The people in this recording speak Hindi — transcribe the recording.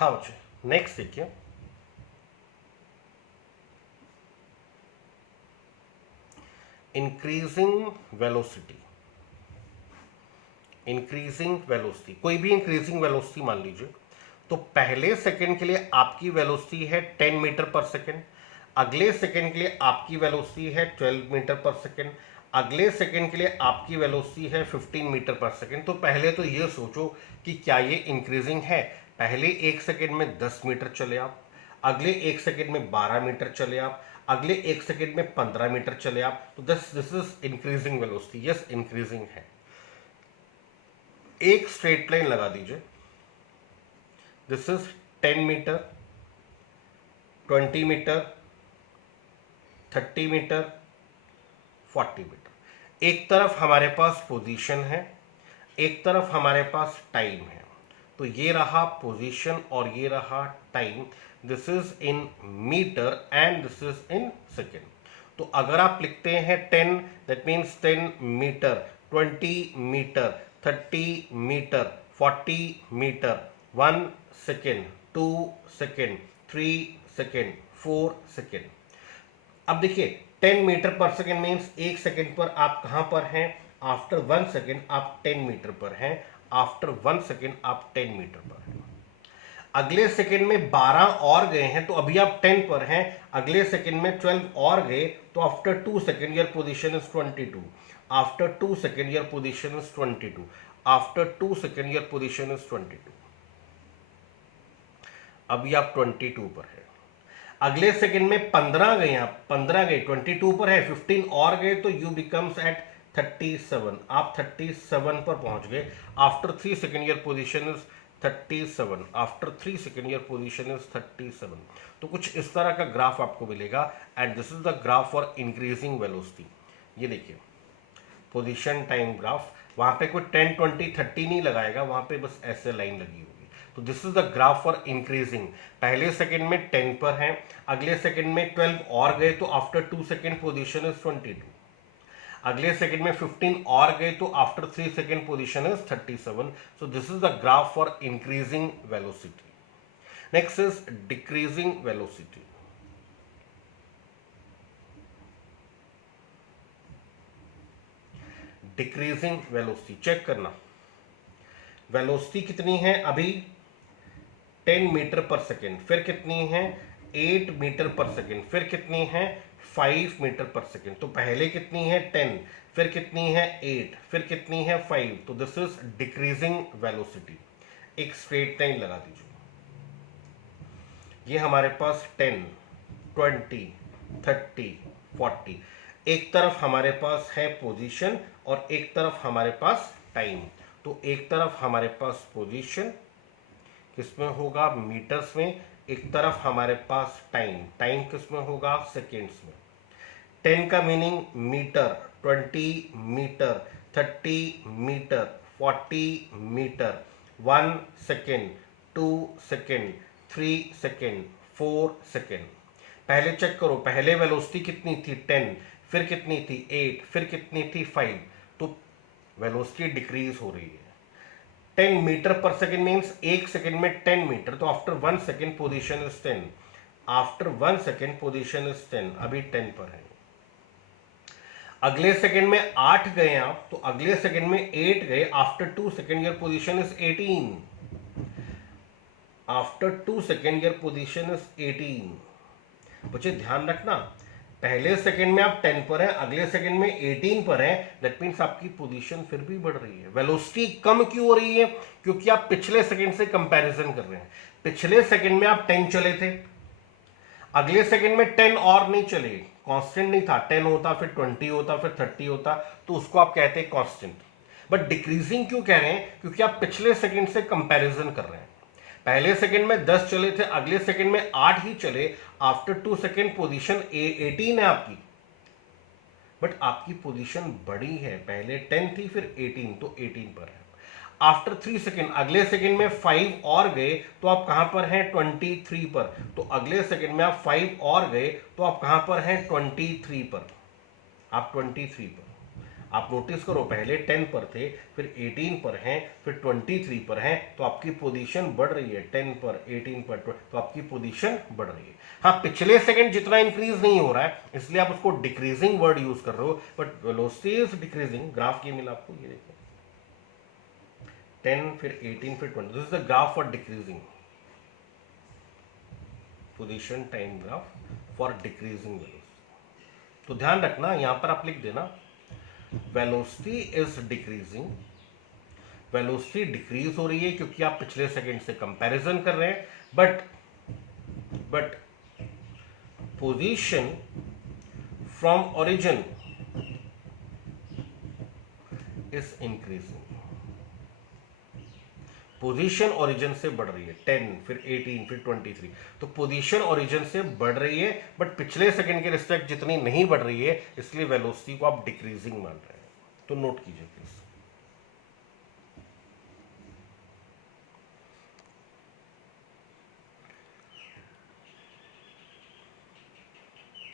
हाँ बच्चे, नेक्स्ट देखिए, इंक्रीजिंग वेलोसिटी। इंक्रीजिंग वेलोसिटी, कोई भी इंक्रीजिंग वेलोसिटी मान लीजिए, तो पहले सेकंड के लिए आपकी वेलोसिटी है 10 मीटर पर सेकंड, अगले सेकंड के लिए आपकी वेलोसिटी है 12 मीटर पर सेकंड, अगले सेकंड के लिए आपकी वेलोसिटी है 15 मीटर पर सेकंड। तो पहले तो ये सोचो कि क्या ये इंक्रीजिंग है। पहले एक सेकंड में 10 मीटर चले आप, अगले एक सेकंड में 12 मीटर चले आप, अगले एक सेकंड में 15 मीटर चले आप, तो this is increasing velocity. Yes, increasing है। एक स्ट्रेट लाइन लगा दीजिए, this is 10 metre, 20 metre, 30 metre, 40 metre. एक तरफ हमारे पास पोजीशन है, एक तरफ हमारे पास टाइम है। तो ये रहा पोजीशन और ये रहा time. This is in metre and this is in second. तो अगर आप लिखते हैं 10, that means 10 metre, 20 metre, 30 metre, 40 metre, 1 second, 2 second, 3 second, 4 second. अब देखिए 10 मीटर पर सेकेंड मीन्स एक सेकेंड पर आप कहां पर हैं। आफ्टर 1 सेकेंड आप 10 मीटर पर हैं, आफ्टर 1 सेकेंड आप 10 मीटर पर हैं। अगले सेकेंड में 12 और गए हैं तो अभी आप 10 पर हैं, अगले सेकेंड में 12 और गए तो after 2 second your position is 22, after 2 second your position is 22, after 2 second your position is 22। अभी आप 22 पर है। अगले सेकंड में 15 गए, आप 15 गए, 22 पर है, 15 और गए तो यू बिकम्स एट 37, आप 37 पर पहुंच गए। After 3 second your position is 37, after 3 second your position is 37। तो कुछ इस तरह का ग्राफ आपको मिलेगा and this is the graph for increasing velocity. ये देखिए पोजीशन टाइम ग्राफ, वहां पे कोई 10 20 30 नहीं लगाएगा, वहां पे बस ऐसे लाइन लगी होगी। तो this is the graph for increasing. पहले सेकंड में 10 पर हैं, अगले सेकंड में 12 और गए तो आफ्टर 2 सेकंड पोजीशन इज 22, अगले सेकंड में 15 और गए तो after 3 second position is 37। So this is the graph for increasing velocity. Next is decreasing velocity. Decreasing velocity check करना, वेलोसिटी कितनी है अभी 10 मीटर पर सेकेंड, फिर कितनी है 8 मीटर पर सेकेंड, फिर कितनी है 5 मीटर पर सेकेंड। तो पहले कितनी है 10, फिर कितनी है 8, फिर कितनी है 5। तो दिस इज डिक्रीजिंग वेलोसिटी। एक स्ट्रेट लाइन लगा दीजिए, ये हमारे पास 10, 20, 30, 40। एक तरफ हमारे पास है पोजीशन और एक तरफ हमारे पास टाइम। तो एक तरफ हमारे पास पोजीशन किसमें होगा मीटर्स में, एक तरफ हमारे पास टाइम, टाइम किसमें होगा सेकेंड्स में। 10 का meaning metre, 20 metre, 30 metre, 40 metre, 1 second, 2 second, 3 second, 4 second. पहले चेक करो, पहले वेलोसिटी कितनी थी 10, फिर कितनी थी 8, फिर कितनी थी 5। तो वेलोसिटी डिक्रीज हो रही है। 10 मीटर पर सेकेंड मीन्स एक सेकेंड में 10 मीटर, तो after 1 second position is 10, after 1 second position is 10, अभी 10 पर है। अगले सेकेंड में 8 गए आप तो अगले सेकेंड में 8 गए, after 2 second your position is 18, after 2 second your position is 18। बच्चे ध्यान रखना, पहले सेकंड में आप 10 पर हैं, अगले सेकंड में 18 पर हैं, दैट मींस आपकी पोजीशन फिर भी बढ़ रही है। वेलोसिटी कम क्यों हो रही है, क्योंकि आप पिछले सेकंड से कंपैरिजन कर रहे हैं। पिछले सेकंड में आप 10 चले थे, अगले सेकंड में 10 और नहीं चले, कांस्टेंट नहीं था, 10 होता, फिर 20 होता, फिर 30 होता, तो उसको आप कहते हैं कांस्टेंट। बट डिक्रीजिंग क्यों कह रहे हैं, क्योंकि आप पिछले सेकंड से कंपैरिजन कर रहे हैं। पहले सेकंड में 10 चले थे, अगले सेकंड में 8 ही चले, आफ्टर 2 सेकंड पोजीशन 18 है आपकी, बट आपकी पोजीशन बढ़ी है, पहले 10 थी फिर 18, तो 18 पर है। आफ्टर 3 सेकंड, अगले सेकंड में 5 और गए तो आप कहां पर हैं 23 पर, तो अगले सेकंड में आप 5 और गए तो आप कहां पर हैं 23 पर, आप 23 पर। आप नोटिस करो, पहले 10 पर थे, फिर 18 पर हैं, फिर 23 पर हैं, तो आपकी पोजीशन बढ़ रही है। 10 पर, 18 पर, तो आपकी पोजीशन बढ़ रही है। हाँ, पिछले सेकंड जितना इंक्रीज नहीं हो रहा है, इसलिए आप उसको डिक्रीजिंग वर्ड यूज कर रहे हो, but velocity is decreasing. Graph ये मिला आपको, ये देखो 10 फिर 18 फिर 20, this is the graph for decreasing, position time graph for decreasing velocity. तो ध्यान रखना, यहां पर आप लिख देना velocity is decreasing. Velocity decrease हो रही है क्योंकि आप पिछले सेकंड से कंपैरिजन कर रहे हैं, but position from origin is increasing. Position origin से बढ़ रही है, 10 फिर 18 फिर 23, तो पोजीशन ओरिजिन से बढ़ रही है, बट पिछले सेकंड के रिस्पेक्ट जितनी नहीं बढ़ रही है, इसलिए वेलोसिटी को आप डिक्रीजिंग मान रहे हैं। तो नोट कीजिए प्लीज।